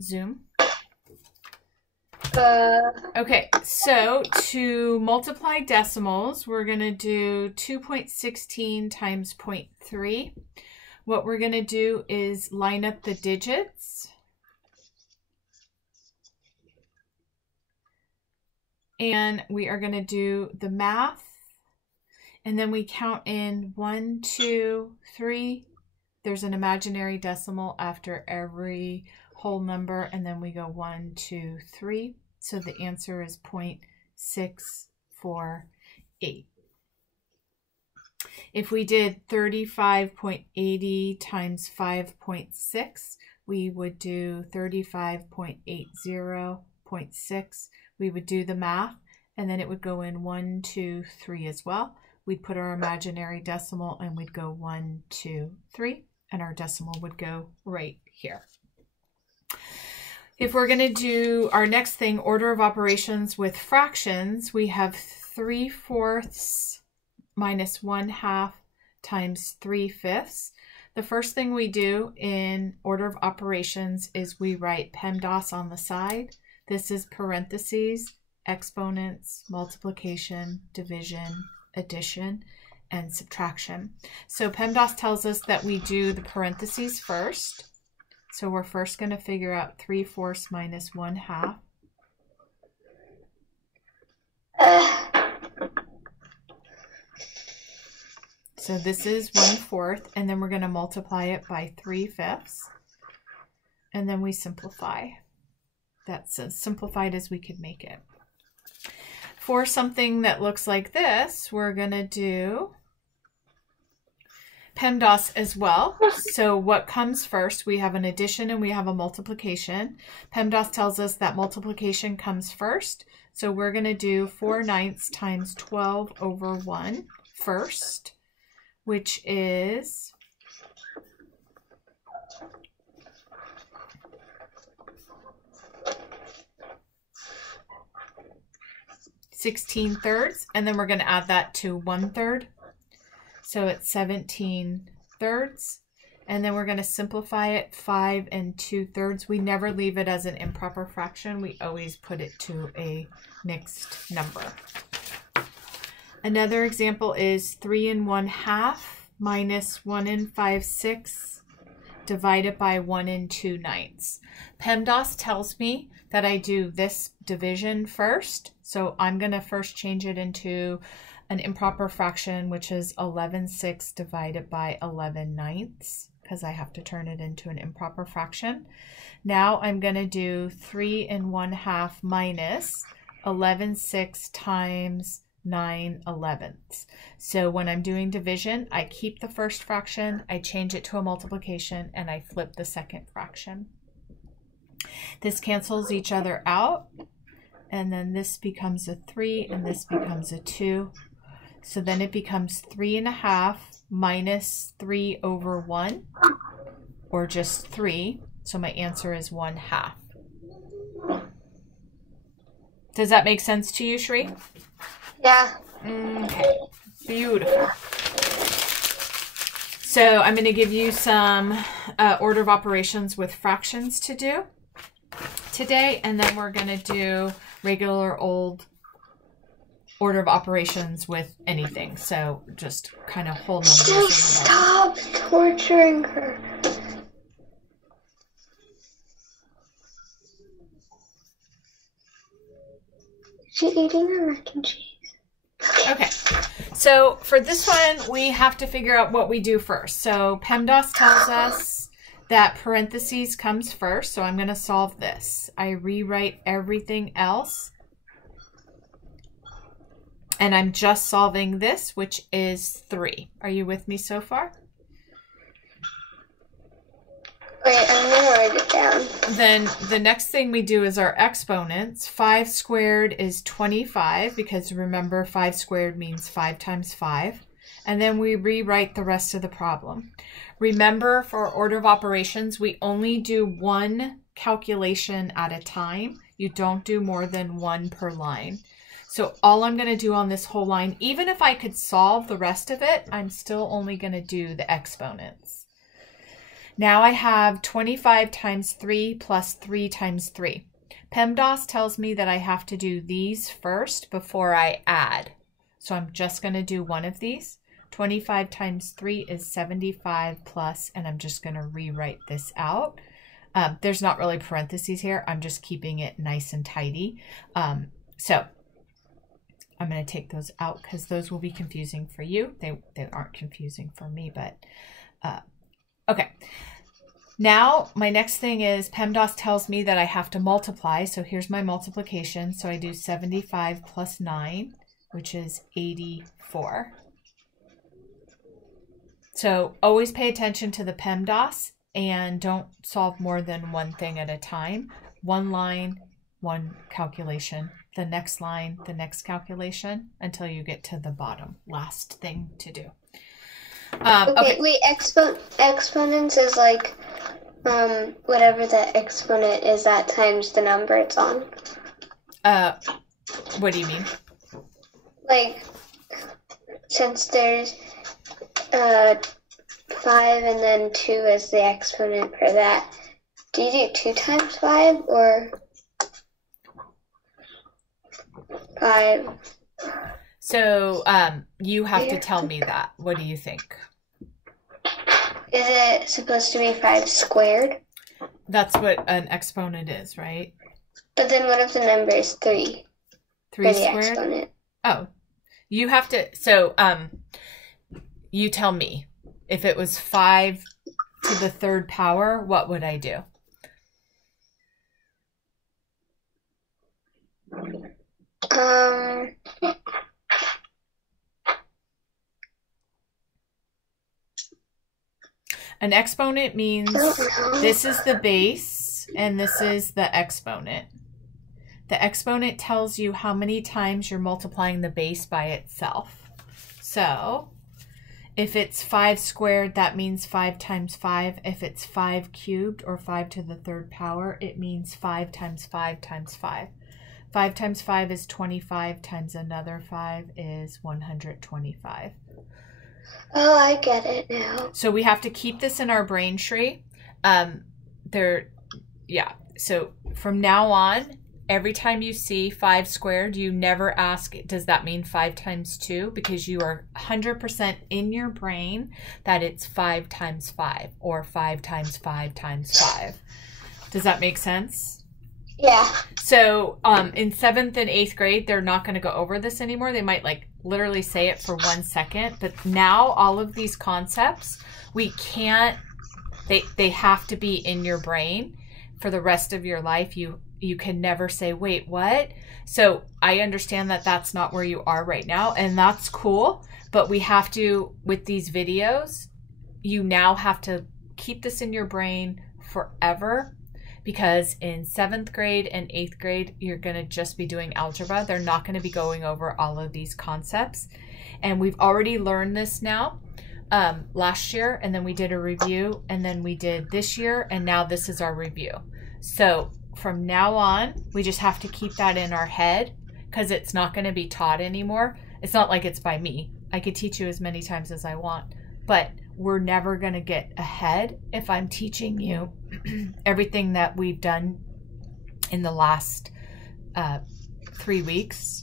Zoom? Okay, so to multiply decimals, we're going to do 2.16 times 0.3. What we're going to do is line up the digits. And we are going to do the math. And then we count in 1, 2, 3. There's an imaginary decimal after every whole number. And then we go 1, 2, 3. So the answer is 0.648. If we did 35.80 times 5.6, we would do 35.80.6. We would do the math, and then it would go in 1, 2, 3 as well. We'd put our imaginary decimal, and we'd go 1, 2, 3, and our decimal would go right here. If we're going to do our next thing, order of operations with fractions, we have 3/4 minus 1/2 times 3/5. The first thing we do in order of operations is we write PEMDAS on the side. This is parentheses, exponents, multiplication, division, addition, and subtraction. So PEMDAS tells us that we do the parentheses first. So we're first going to figure out 3/4 minus 1/2. So this is 1/4, and then we're going to multiply it by 3/5. And then we simplify. That's as simplified as we could make it. For something that looks like this, we're going to do PEMDAS as well. So what comes first? We have an addition and we have a multiplication. PEMDAS tells us that multiplication comes first. So we're going to do 4/9 times 12/1 first, which is 16/3, and then we're going to add that to 1/3. So it's 17/3, and then we're going to simplify it 5 2/3. We never leave it as an improper fraction. We always put it to a mixed number. Another example is 3 1/2 minus 1 5/6 divided by 1 2/9. PEMDAS tells me that I do this division first. So I'm going to first change it into an improper fraction, which is 11/6 divided by 11/9, because I have to turn it into an improper fraction. Now I'm going to do 3 1/2 minus 11/6 times 9/11. So when I'm doing division, I keep the first fraction, I change it to a multiplication, and I flip the second fraction. This cancels each other out, and then this becomes a 3 and this becomes a 2. So then it becomes 3 1/2 minus 3/1, or just 3. So my answer is 1/2. Does that make sense to you, Shri? Yeah. Okay, beautiful. So I'm going to give you some order of operations with fractions to do today, and then we're going to do regular old order of operations with anything. So just kind of whole numbers. Just stop torturing her. She eating her mac and cheese. Okay, so for this one, we have to figure out what we do first. So PEMDAS tells us that parentheses comes first, so I'm going to solve this. I rewrite everything else, and I'm just solving this, which is 3. Are you with me so far? Wait, I'm going to write it down. Then the next thing we do is our exponents. 5 squared is 25, because remember 5 squared means 5 times 5. And then we rewrite the rest of the problem. Remember, for order of operations, we only do one calculation at a time. You don't do more than one per line. So all I'm going to do on this whole line, even if I could solve the rest of it, I'm still only going to do the exponents. Now I have 25 times 3 plus 3 times 3. PEMDAS tells me that I have to do these first before I add. So I'm just going to do one of these. 25 times 3 is 75 plus, and I'm just going to rewrite this out. There's not really parentheses here. I'm just keeping it nice and tidy. So I'm going to take those out because those will be confusing for you. They aren't confusing for me, but okay. Now my next thing is PEMDAS tells me that I have to multiply. So here's my multiplication. So I do 75 plus 9, which is 84. So always pay attention to the PEMDAS and don't solve more than one thing at a time. One line, one calculation. The next line, the next calculation, until you get to the bottom. Last thing to do. Okay, wait, exponents is like whatever the exponent is that times the number it's on. What do you mean? Like, since there's 5 and then 2 is the exponent for that, do you do 2 times 5 or 5? So you have to tell me that. What do you think? Is it supposed to be 5 squared? That's what an exponent is, right? But then what if the number is 3? 3 for the squared? exponent? Oh, you have to, so you tell me. If it was 5 to the 3rd power, what would I do? An exponent means this is the base and this is the exponent. The exponent tells you how many times you're multiplying the base by itself. So if it's 5 squared, that means 5 times 5. If it's 5 cubed or 5 to the 3rd power, it means 5 times 5 times 5. 5 times 5 is 25 times another 5 is 125. Oh, I get it now. So we have to keep this in our brain tree. So from now on, every time you see 5 squared, you never ask, does that mean 5 times 2? Because you are 100% in your brain that it's 5 times 5 or 5 times 5 times 5. Does that make sense? Yeah. So in 7th and 8th grade, they're not going to go over this anymore. They might like literally say it for 1 second. But now all of these concepts, we can't, they have to be in your brain for the rest of your life. You can never say, wait, what? So I understand that that's not where you are right now, and that's cool. But we have to, with these videos, you now have to keep this in your brain forever, because in 7th grade and 8th grade, you're going to just be doing algebra. They're not going to be going over all of these concepts. And we've already learned this now last year, and then we did a review, and then we did this year, and now this is our review. So from now on, we just have to keep that in our head because it's not going to be taught anymore. It's not like it's by me. I could teach you as many times as I want, but we're never going to get ahead if I'm teaching you everything that we've done in the last 3 weeks.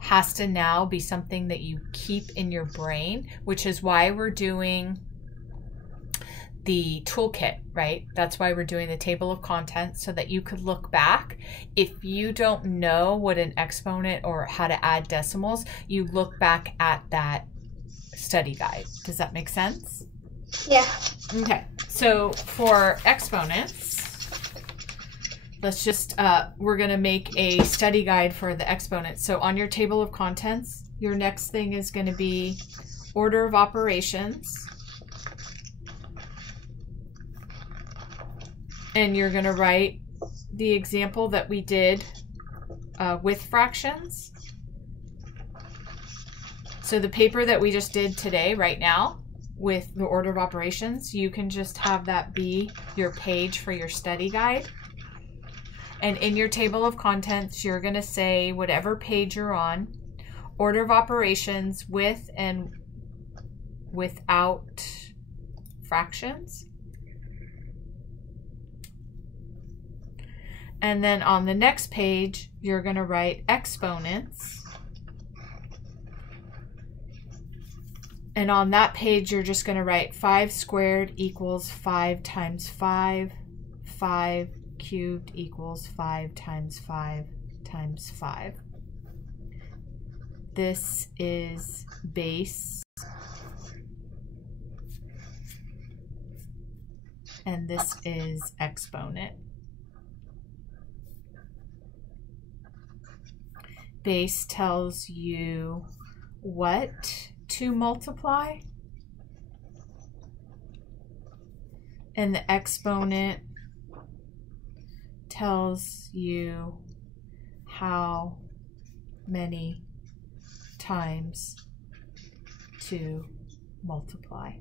Has to now be something that you keep in your brain, which is why we're doing the toolkit, right? That's why we're doing the table of contents, so that you could look back. If you don't know what an exponent or how to add decimals, you look back at that study guide. Does that make sense? Yeah. Okay, so for exponents, let's just, we're going to make a study guide for the exponents. So on your table of contents, your next thing is going to be order of operations. And you're going to write the example that we did with fractions. So the paper that we just did today, right now, with the order of operations, you can just have that be your page for your study guide. And in your table of contents, you're going to say whatever page you're on, order of operations with and without fractions. And then on the next page, you're going to write exponents. And on that page, you're just going to write 5 squared equals 5 times 5. 5 cubed equals 5 times 5 times 5. This is base. And this is exponent. Base tells you what to multiply, and the exponent tells you how many times to multiply.